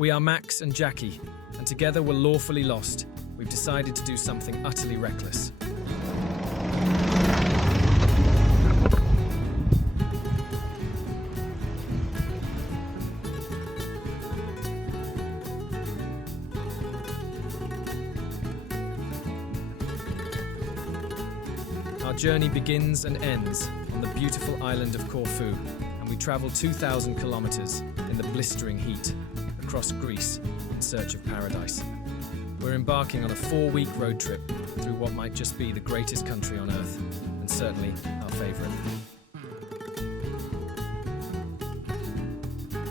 We are Max and Jackie, and together we're lawfully lost. We've decided to do something utterly reckless. Our journey begins and ends on the beautiful island of Corfu, and we travel 2,000 kilometers in the blistering heat across Greece in search of paradise. We're embarking on a 4-week road trip through what might just be the greatest country on earth, and certainly our favorite.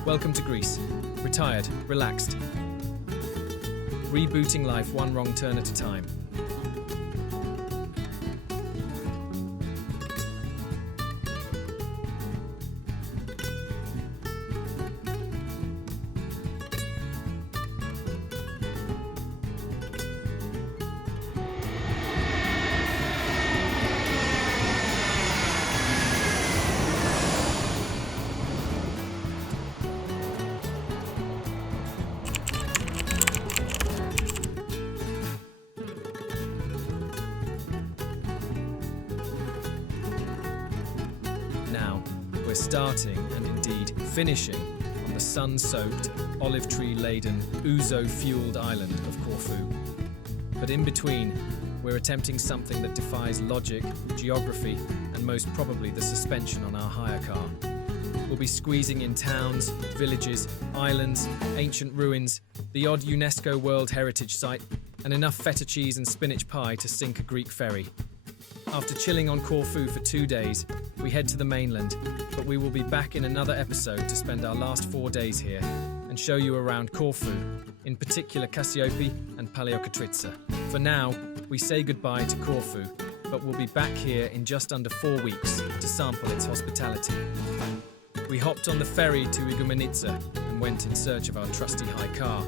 Welcome to Greece. Retired, relaxed. Rebooting life one wrong turn at a time. Now, we're starting, and indeed finishing, on the sun-soaked, olive tree-laden, ouzo-fueled island of Corfu. But in between, we're attempting something that defies logic, geography, and most probably the suspension on our hire car. We'll be squeezing in towns, villages, islands, ancient ruins, the odd UNESCO World Heritage Site, and enough feta cheese and spinach pie to sink a Greek ferry. After chilling on Corfu for 2 days, we head to the mainland, but we will be back in another episode to spend our last 4 days here and show you around Corfu, in particular Cassiope and Paleokatritsa. For now, we say goodbye to Corfu, but we'll be back here in just under 4 weeks to sample its hospitality. We hopped on the ferry to Igoumenitsa and went in search of our trusty high car,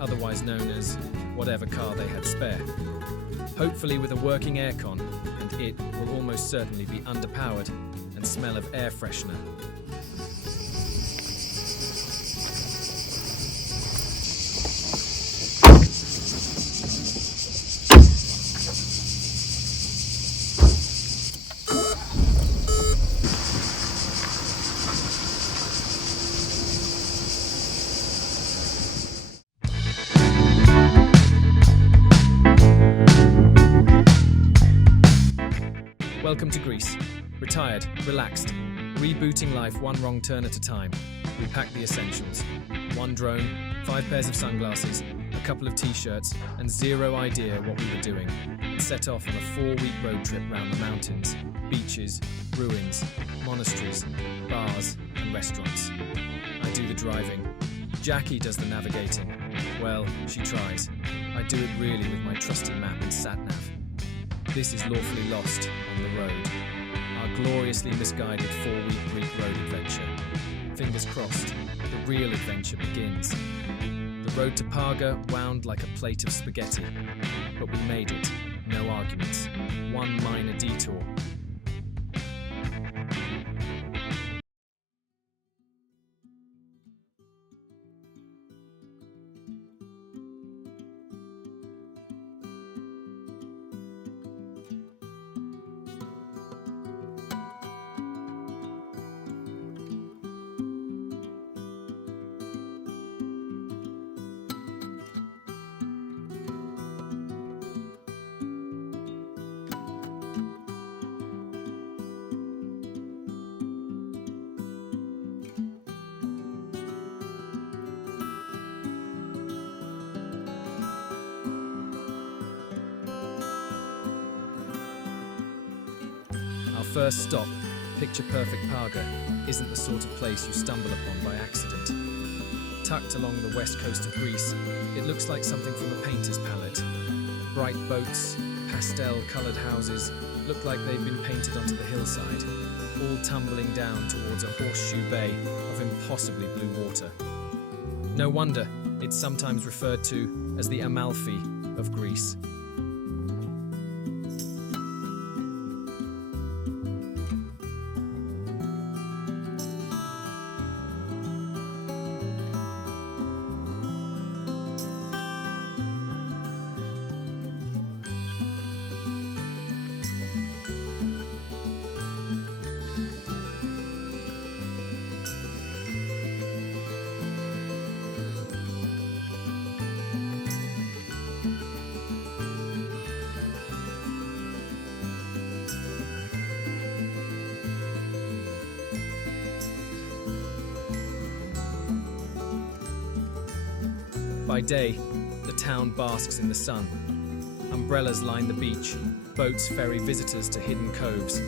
otherwise known as whatever car they had spare. Hopefully with a working aircon, and it will almost certainly be underpowered and smell of air freshener. Welcome to Greece. Retired, relaxed, rebooting life one wrong turn at a time. We packed the essentials. 1 drone, 5 pairs of sunglasses, a couple of t-shirts, and zero idea what we were doing, and set off on a 4-week road trip round the mountains, beaches, ruins, monasteries, bars, and restaurants. I do the driving. Jackie does the navigating. Well, she tries. I do it really with my trusty map and sat-nav. This is Lawfully Lost on the Road, our gloriously misguided 4-week Greek road adventure. Fingers crossed, the real adventure begins. The road to Parga wound like a plate of spaghetti, but we made it, no arguments, one minor detour. Our first stop, picture-perfect Parga, isn't the sort of place you stumble upon by accident. Tucked along the west coast of Greece, it looks like something from a painter's palette. Bright boats, pastel-coloured houses look like they've been painted onto the hillside, all tumbling down towards a horseshoe bay of impossibly blue water. No wonder it's sometimes referred to as the Amalfi of Greece. By day, the town basks in the sun. Umbrellas line the beach, boats ferry visitors to hidden coves,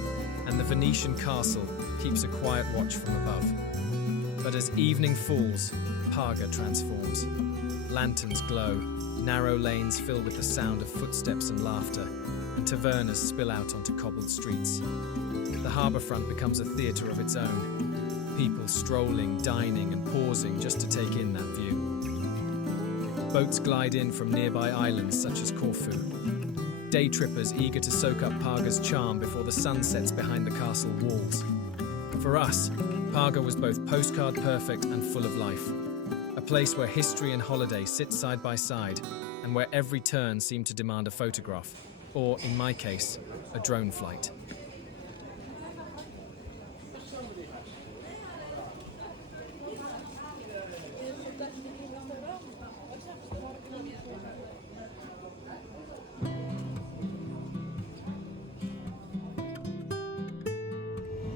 and the Venetian castle keeps a quiet watch from above. But as evening falls, Parga transforms. Lanterns glow, narrow lanes fill with the sound of footsteps and laughter, and tavernas spill out onto cobbled streets. The harbourfront becomes a theatre of its own, people strolling, dining and pausing just to take in that view. Boats glide in from nearby islands such as Corfu. Day trippers eager to soak up Parga's charm before the sun sets behind the castle walls. For us, Parga was both postcard perfect and full of life. A place where history and holiday sit side by side, and where every turn seemed to demand a photograph, or, in my case, a drone flight.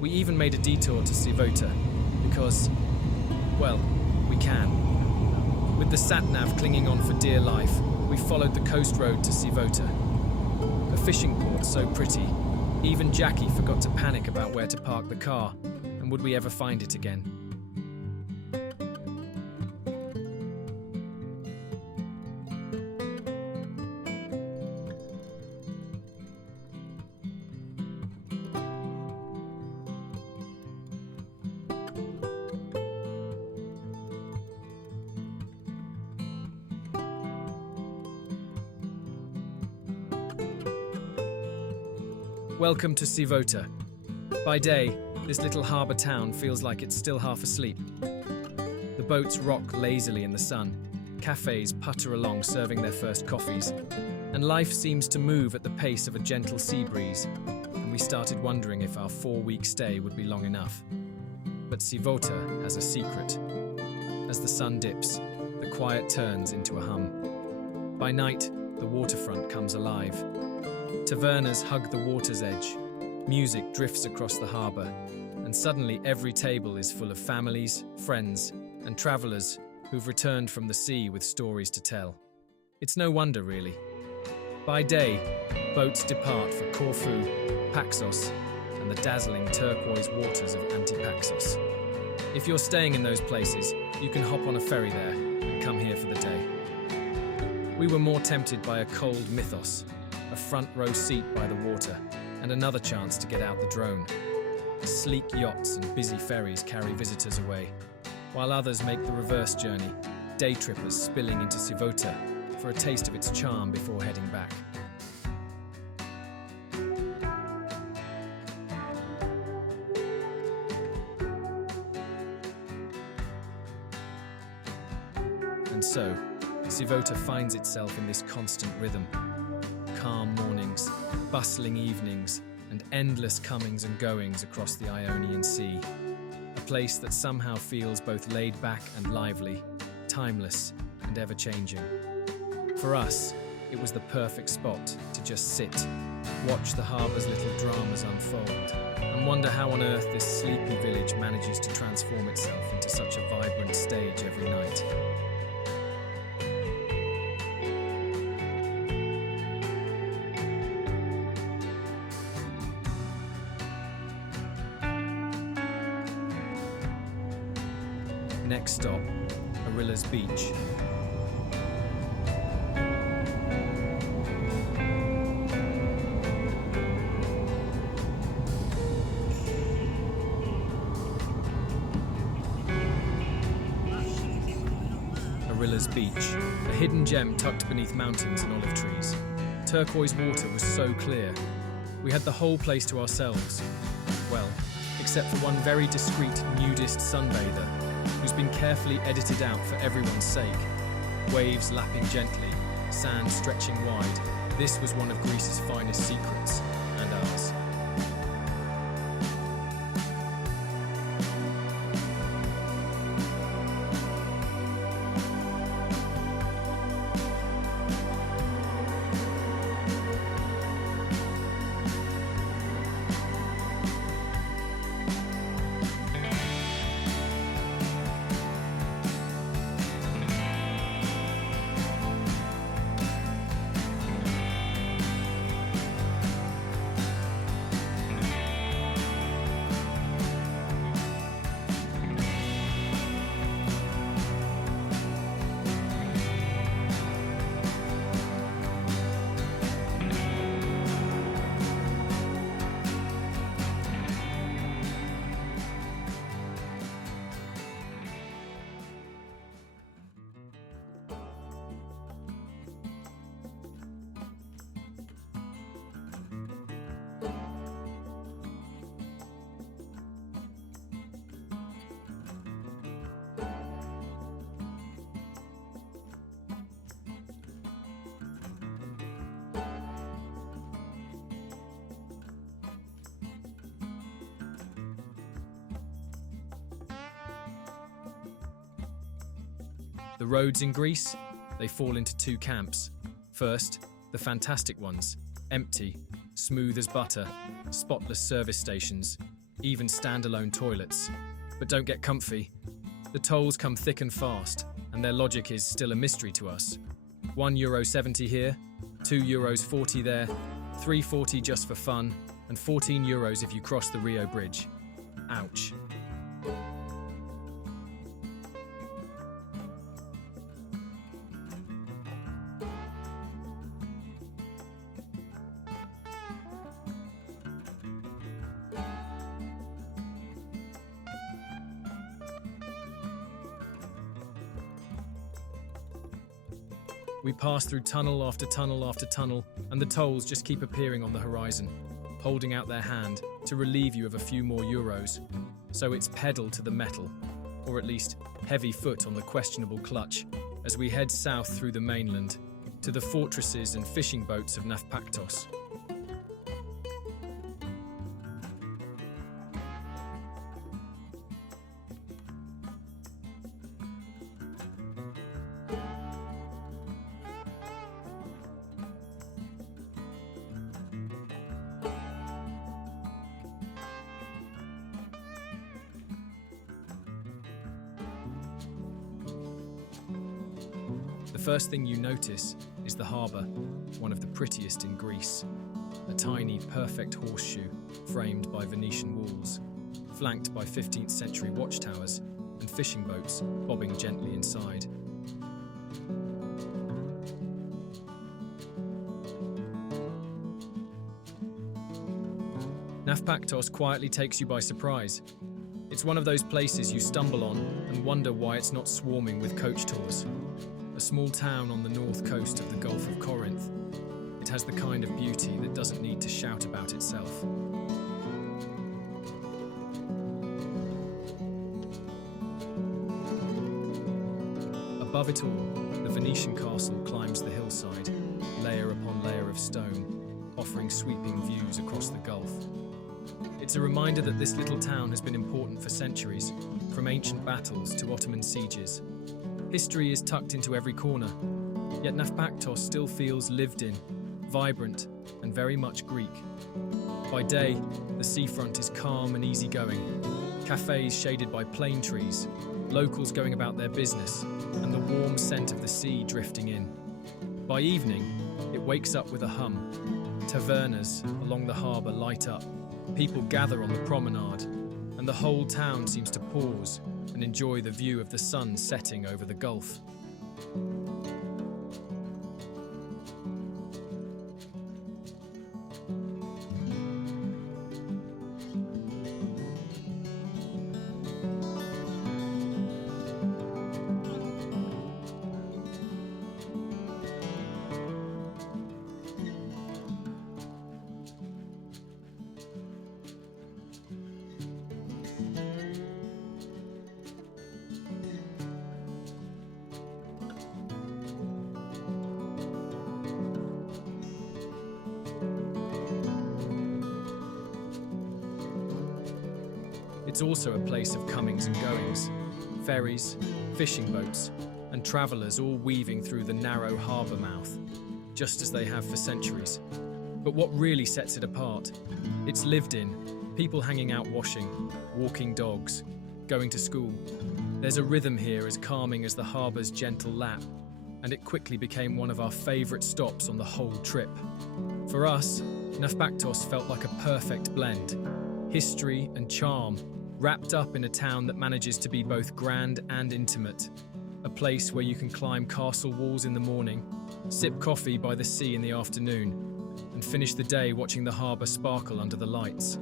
We even made a detour to Syvota, because, well, we can. With the sat-nav clinging on for dear life, we followed the coast road to Syvota. A fishing port so pretty, even Jackie forgot to panic about where to park the car, and would we ever find it again. Welcome to Syvota. By day, this little harbour town feels like it's still half asleep. The boats rock lazily in the sun, cafes putter along serving their first coffees, and life seems to move at the pace of a gentle sea breeze, and we started wondering if our 4-week stay would be long enough. But Syvota has a secret. As the sun dips, the quiet turns into a hum. By night, the waterfront comes alive. Tavernas hug the water's edge, music drifts across the harbour, and suddenly every table is full of families, friends, and travellers who've returned from the sea with stories to tell. It's no wonder, really. By day, boats depart for Corfu, Paxos, and the dazzling turquoise waters of Antipaxos. If you're staying in those places, you can hop on a ferry there and come here for the day. We were more tempted by a cold mythos, a front row seat by the water, and another chance to get out the drone. Sleek yachts and busy ferries carry visitors away, while others make the reverse journey, day trippers spilling into Syvota for a taste of its charm before heading back. And so, Syvota finds itself in this constant rhythm. Calm mornings, bustling evenings, and endless comings and goings across the Ionian Sea. A place that somehow feels both laid back and lively, timeless and ever-changing. For us, it was the perfect spot to just sit, watch the harbour's little dramas unfold, and wonder how on earth this sleepy village manages to transform itself into such a vibrant stage every night. Next stop, ARILLAS Beach. ARILLAS Beach, a hidden gem tucked beneath mountains and olive trees. Turquoise water was so clear. We had the whole place to ourselves. Well, except for one very discreet nudist sunbather, who's been carefully edited out for everyone's sake. Waves lapping gently, sand stretching wide. This was one of Greece's finest secrets, and ours. The roads in Greece, they fall into two camps. First, the fantastic ones, empty, smooth as butter, spotless service stations, even standalone toilets. But don't get comfy. The tolls come thick and fast, and their logic is still a mystery to us. €1.70 here, €2.40 there, €3.40 just for fun, and €14 if you cross the Rio Bridge. Ouch. We pass through tunnel after tunnel after tunnel, and the tolls just keep appearing on the horizon, holding out their hand to relieve you of a few more euros. So it's pedal to the metal, or at least heavy foot on the questionable clutch, as we head south through the mainland, to the fortresses and fishing boats of Nafpaktos. The first thing you notice is the harbour, one of the prettiest in Greece. A tiny, perfect horseshoe framed by Venetian walls, flanked by 15th century watchtowers and fishing boats bobbing gently inside. Nafpaktos quietly takes you by surprise. It's one of those places you stumble on and wonder why it's not swarming with coach tours. A small town on the north coast of the Gulf of Corinth, it has the kind of beauty that doesn't need to shout about itself. Above it all, the Venetian castle climbs the hillside, layer upon layer of stone, offering sweeping views across the Gulf. It's a reminder that this little town has been important for centuries, from ancient battles to Ottoman sieges. History is tucked into every corner, yet Nafpaktos still feels lived in, vibrant, and very much Greek. By day, the seafront is calm and easygoing, cafes shaded by plane trees, locals going about their business, and the warm scent of the sea drifting in. By evening, it wakes up with a hum. Tavernas along the harbour light up, people gather on the promenade, and the whole town seems to pause and enjoy the view of the sun setting over the Gulf. It's also a place of comings and goings, ferries, fishing boats, and travellers all weaving through the narrow harbour mouth, just as they have for centuries. But what really sets it apart? It's lived in, people hanging out washing, walking dogs, going to school. There's a rhythm here as calming as the harbour's gentle lap, and it quickly became one of our favourite stops on the whole trip. For us, Nafpaktos felt like a perfect blend, history and charm, wrapped up in a town that manages to be both grand and intimate. A place where you can climb castle walls in the morning, sip coffee by the sea in the afternoon, and finish the day watching the harbour sparkle under the lights.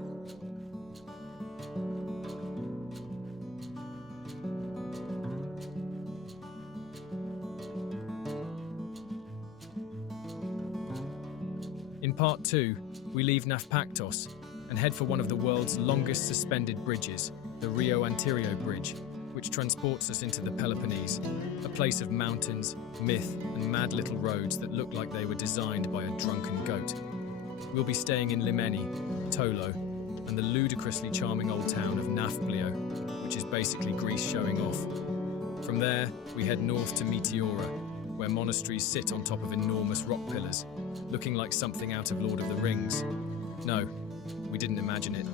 In part 2, we leave Nafpaktos and head for one of the world's longest suspended bridges, the Rio Antirio Bridge, which transports us into the Peloponnese, a place of mountains, myth, and mad little roads that look like they were designed by a drunken goat. We'll be staying in Limeni, Tolo, and the ludicrously charming old town of Nafplio, which is basically Greece showing off. From there, we head north to Meteora, where monasteries sit on top of enormous rock pillars, looking like something out of Lord of the Rings. No, we didn't imagine it,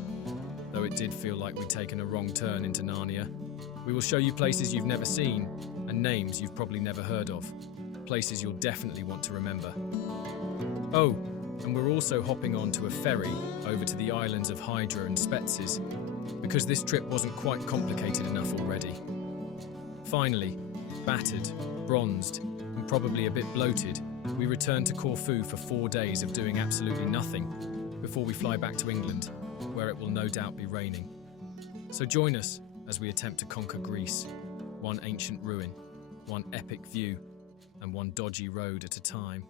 though it did feel like we'd taken a wrong turn into Narnia. We will show you places you've never seen, and names you've probably never heard of. Places you'll definitely want to remember. Oh, and we're also hopping on to a ferry over to the islands of Hydra and Spetses, because this trip wasn't quite complicated enough already. Finally, battered, bronzed, and probably a bit bloated, we return to Corfu for 4 days of doing absolutely nothing before we fly back to England, where it will no doubt be raining. So join us as we attempt to conquer Greece, one ancient ruin, one epic view, and one dodgy road at a time.